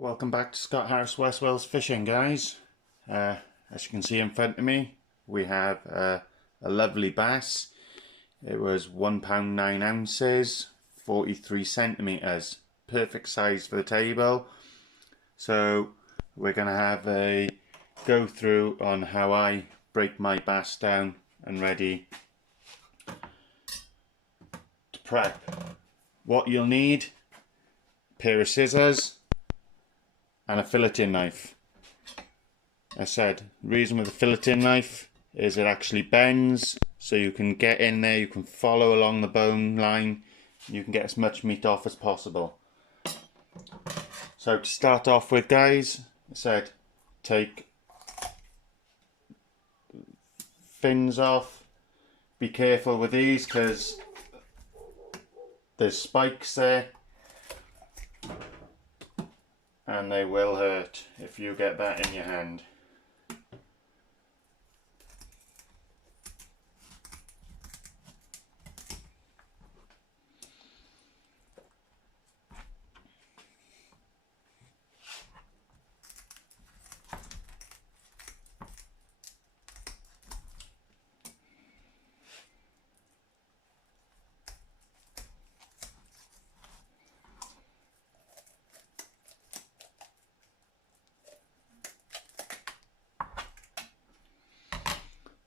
Welcome back to Scott Harris West Wales Fishing, guys. As you can see in front of me, we have a lovely bass. It was £1 9 ounces, 43 centimeters, perfect size for the table. So we're going to have a go through on how I break my bass down and ready to prep. What you'll need: a pair of scissors and a filleting knife. I said, the reason with the filleting knife is it actually bends, so you can get in there, you can follow along the bone line, you can get as much meat off as possible. So to start off with, guys, I said, take fins off. Be careful with these because there's spikes there, and they will hurt if you get that in your hand.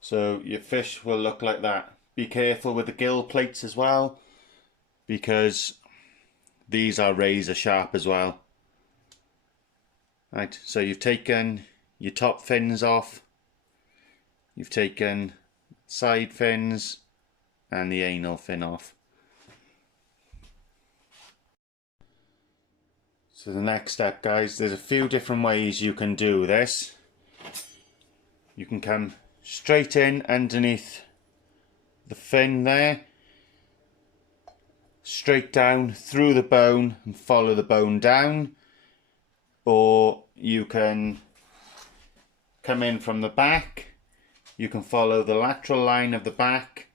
So your fish will look like that. Be careful with the gill plates as well, because these are razor sharp as well. Right, so you've taken your top fins off, you've taken side fins and the anal fin off. So the next step, guys, there's a few different ways you can do this. You can come straight in underneath the fin there, straight down through the bone and follow the bone down, or you can come in from the back. You can follow the lateral line of the back,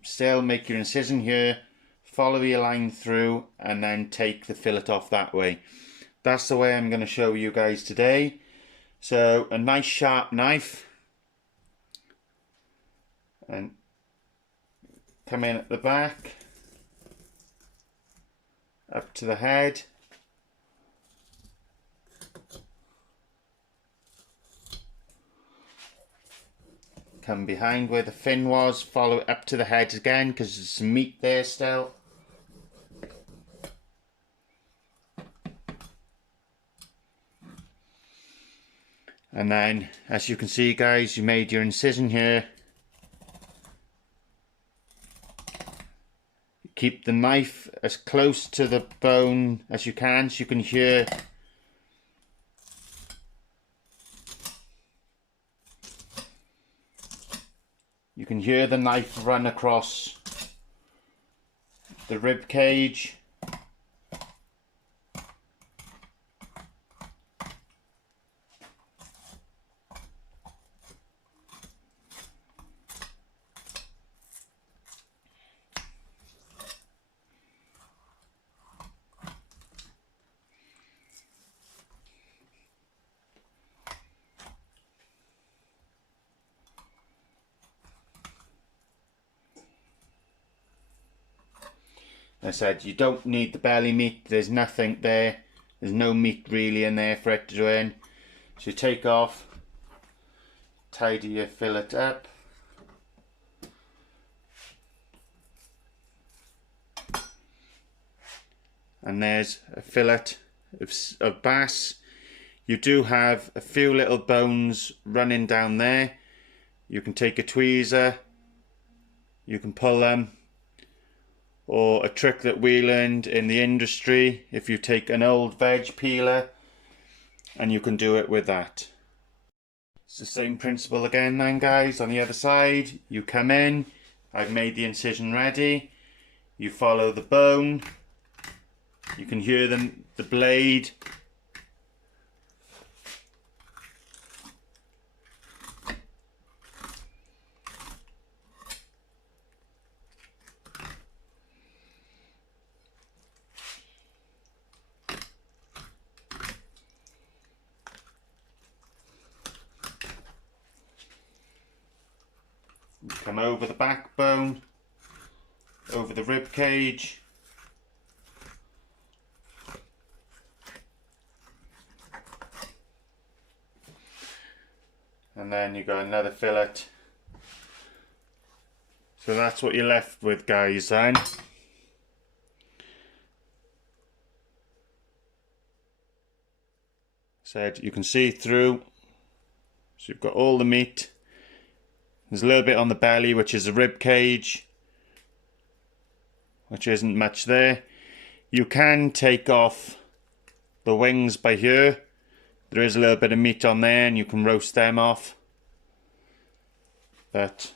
still make your incision here, follow your line through, and then take the fillet off that way. That's the way I'm going to show you guys today. So a nice sharp knife, and come in at the back, up to the head, come behind where the fin was, follow it up to the head again because there's some meat there still. And then, as you can see, guys, you made your incision here. Keep the knife as close to the bone as you can, so you can hear the knife run across the rib cage. I said, you don't need the belly meat, there's nothing there, there's no meat really in there for it to go in. So you take off, tidy your fillet up, and there's a fillet of bass. You do have a few little bones running down there. You can take a tweezer, you can pull them, or a trick that we learned in the industry, if you take an old veg peeler and you can do it with that. It's the same principle again then, guys. On the other side, you come in, I've made the incision ready, you follow the bone, you can hear the blade. come over the backbone, over the rib cage. And then you got another fillet. So that's what you're left with, guys, then. Said you can see through. So you've got all the meat. There's a little bit on the belly, which is a rib cage, which isn't much there. You can take off the wings by here. There is a little bit of meat on there and you can roast them off. But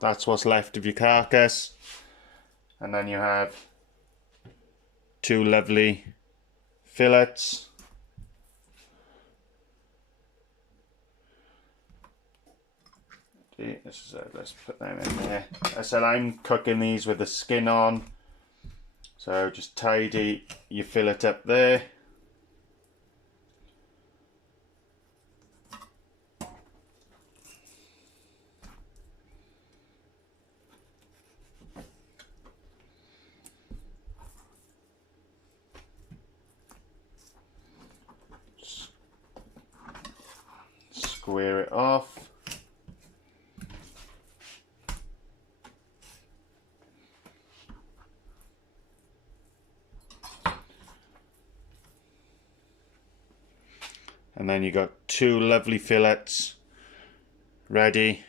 that's what's left of your carcass. And then you have two lovely fillets. Let's put them in there. I said I'm cooking these with the skin on. So just tidy your fillet up there. Square it off. And then you got two lovely fillets ready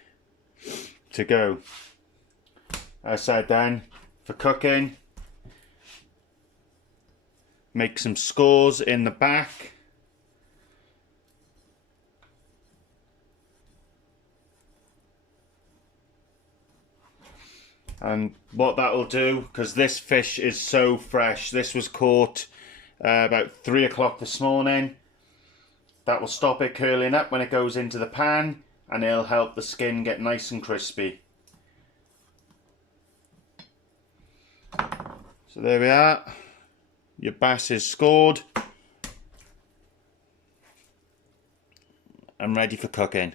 to go. As I said then, for cooking, make some scores in the back. And what that will do, because this fish is so fresh, this was caught about 3 o'clock this morning. That will stop it curling up when it goes into the pan, and it'll help the skin get nice and crispy. So there we are. Your bass is scored and ready for cooking.